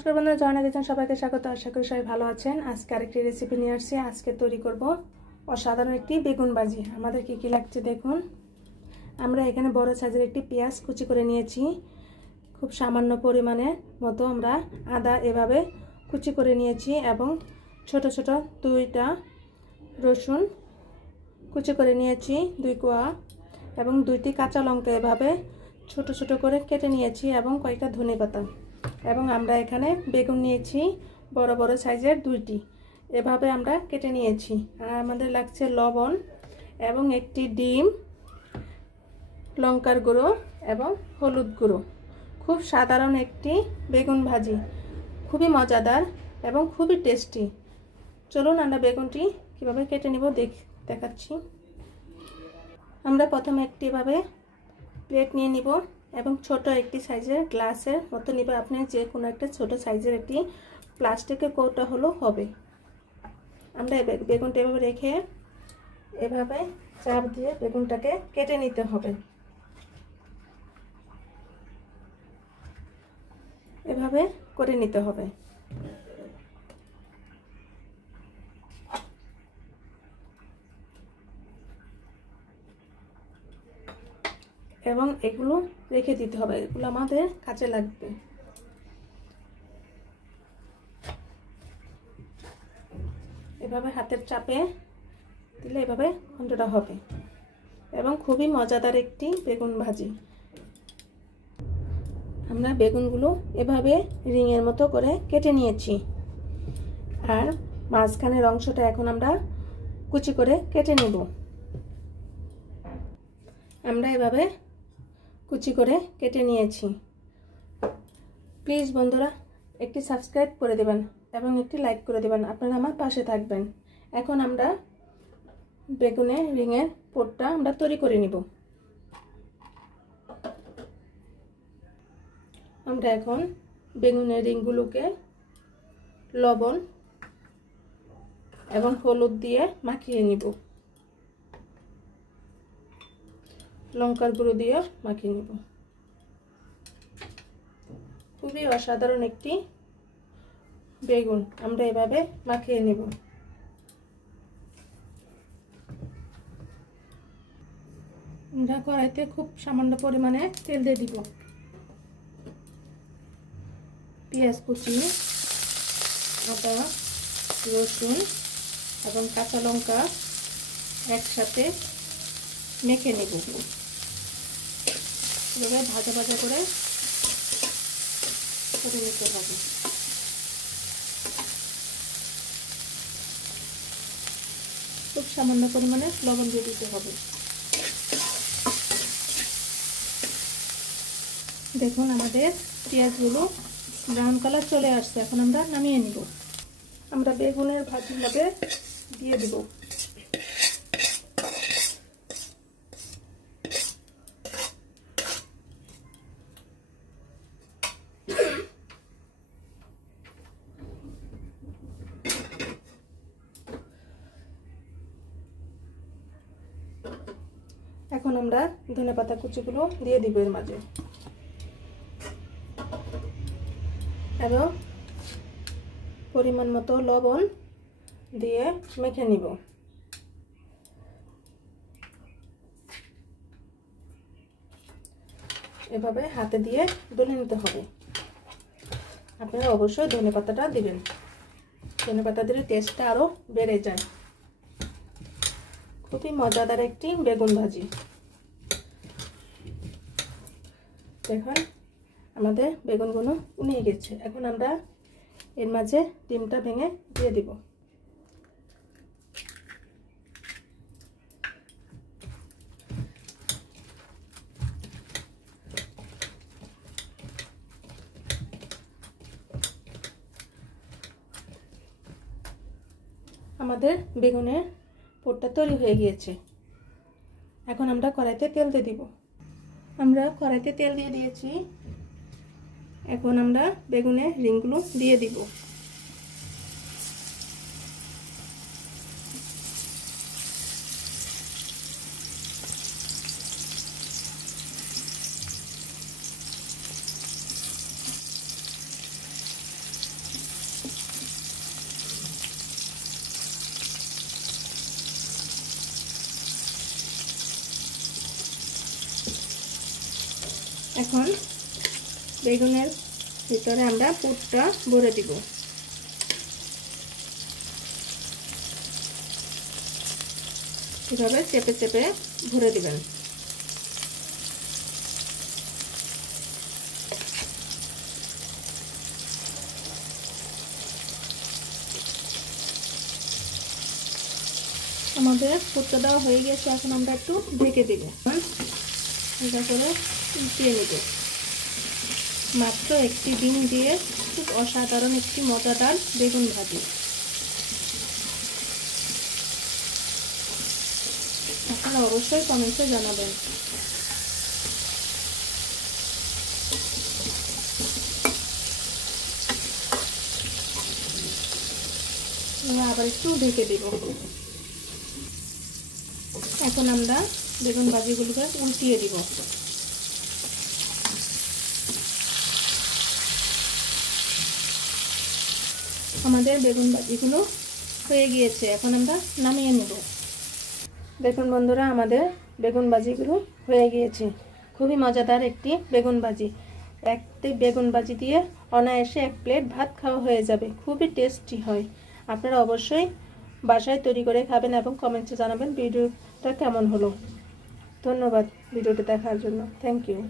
নমস্কার বন্ধুরা, জয়না দিচ্ছেন সবাইকে স্বাগত। আশা করি সবাই ভালো আছেন। আজকে আরেকটি রেসিপি নিয়ে আসছি। আজকে তৈরি করব অসাধারণ একটি বেগুন ভাজি। আমাদের কি কি লাগছে দেখুন। আমরা এখানে বড় সাইজের একটি পেঁয়াজ কুচি করে নিয়েছি। খুব সামান্য পরিমাণে মতো আমরা আদা এভাবে কুচি করে নিয়েছি এবং ছোট ছোট দুইটা রসুন কুচি করে নিয়েছি, 2 কোয়া, এবং 2টি কাঁচা লঙ্কা এভাবে ছোট ছোট করে কেটে নিয়েছি এবং কয়েকটা ধনেপাতা। এবং আমরা এখানে বেগুন নিয়েছি বড় বড় সাইজের 2টি, এভাবে আমরা কেটে নিয়েছি। আর আমাদের লাগছে লবণ এবং একটি ডিম, লঙ্কার গুঁড়ো এবং হলুদ গুঁড়ো। খুব সাধারণ একটি বেগুন ভাজি, খুবই মজাদার এবং খুবই টেস্টি। চলুন আমরা বেগুনটি কীভাবে কেটে নেব দেখাচ্ছি। আমরা প্রথমে একটি এভাবে প্লেট নিয়ে নিব এবং ছোট একটি সাইজের গ্লাসের মতো নিব। আপনি যে কোনো একটা ছোট সাইজের একটি প্লাস্টিকের কৌটা হলো হবে। আমরা বেগুনটা এভাবে রেখে এভাবে চাপ দিয়ে বেগুনটাকে কেটে নিতে হবে। এভাবে করে নিতে হবে। এবং এগুলো রেখে দিতে হবে, এগুলো আমাদের কাজে লাগবে। এভাবে হাতের চাপে দিলে এভাবে ঘন্টটা হবে এবং খুবই মজাদার একটি বেগুন ভাজি। আমরা বেগুনগুলো এভাবে রিংয়ের মতো করে কেটে নিয়েছি। আর মাঝখানের অংশটা এখন আমরা কুচি করে কেটে নেব। আমরা এভাবে কুচি করে কেটে নিয়েছি। প্লিজ বন্ধুরা একটি সাবস্ক্রাইব করে দেবেন এবং একটি লাইক করে দেবেন, আপনারা আমার পাশে থাকবেন। এখন আমরা বেগুনের রিংয়ের পুরটা আমরা তৈরি করে নিব। আমরা এখন বেগুনের রিংগুলোকে লবণ এবং হলুদ দিয়ে মাখিয়ে নিব, লঙ্কার গুঁড়ো দিয়ে মাখিয়ে নিব। খুবই অসাধারণ একটি বেগুন আমরা এভাবে মাখিয়ে নেব। আমরা কড়াইতে খুব সামান্য পরিমাণে তেল দিয়ে দিব। পেঁয়াজ কুচি, আদা, রসুন এবং কাঁচা লঙ্কা একসাথে মেখে নেব। এভাবে ভাজা ভাজা করে নিতে হবে। খুব সামান্য পরিমাণে লবণ দিয়ে দিতে হবে। দেখুন আমাদের পেঁয়াজগুলো ব্রাউন কালার চলে আসছে। এখন আমরা নামিয়ে নিব। আমরা বেগুনের ভাজি ভাবে দিয়ে দিব। এখন আমরা ধনেপাতা কুচিগুলো দিয়ে দিব এর মাঝে এবং পরিমাণ মতো লবণ দিয়ে মেখে নিব। এভাবে হাতে দিয়ে ডলে নিতে হবে। আপনারা অবশ্যই ধনেপাতাটা দিবেন, ধনেপাতা দিলে টেস্টটা আরো বেড়ে যায়। খুবই মজাদার একটি বেগুন ভাজি। দেখুন আমাদের বেগুনগুলো উনিয়ে গেছে। এখন আমরা এর মাঝে ডিমটা ভেঙে দিয়ে দিব। আমাদের বেগুনের পুরটা তৈরি হয়ে গিয়েছে। এখন আমরা কড়াইতে তেল দিয়ে দিব। আমরা কড়াইতে তেল দিয়ে দিয়েছি। এখন আমরা বেগুনের রিংগুলো দিয়ে দিব। এখন বেগুনের ভিতরে আমরা পুরটা ভরে দিব। এভাবে চেপে চেপে ভরে দিবেন। আমাদের পুরটা দেওয়া হয়ে গেছে, এখন আমরা একটু ঢেকে দিব। এটা করে উল্টিয়ে নেব। মাত্র একটি ডিম দিয়ে খুব অসাধারণ একটি মজাদার বেগুন ভাজি। আপনারা অবশ্যই কমেন্টে জানাবেন। আবার একটু ঢেকে দিব। এখন আমরা বেগুন ভাজিগুলোকে উল্টিয়ে দিব। আমাদের বেগুন ভাজিগুলো হয়ে গিয়েছে, এখন আমরা নামিয়ে নেব। দেখুন বন্ধুরা, আমাদের বেগুন ভাজিগুলো হয়ে গিয়েছে। খুবই মজাদার একটি বেগুন ভাজি। একটি বেগুন ভাজি দিয়ে অনায়াসে এক প্লেট ভাত খাওয়া হয়ে যাবে। খুবই টেস্টি হয়। আপনারা অবশ্যই বাসায় তৈরি করে খাবেন এবং কমেন্টে জানাবেন ভিডিওটা কেমন হলো। ধন্যবাদ ভিডিওটি দেখার জন্য। Thank you.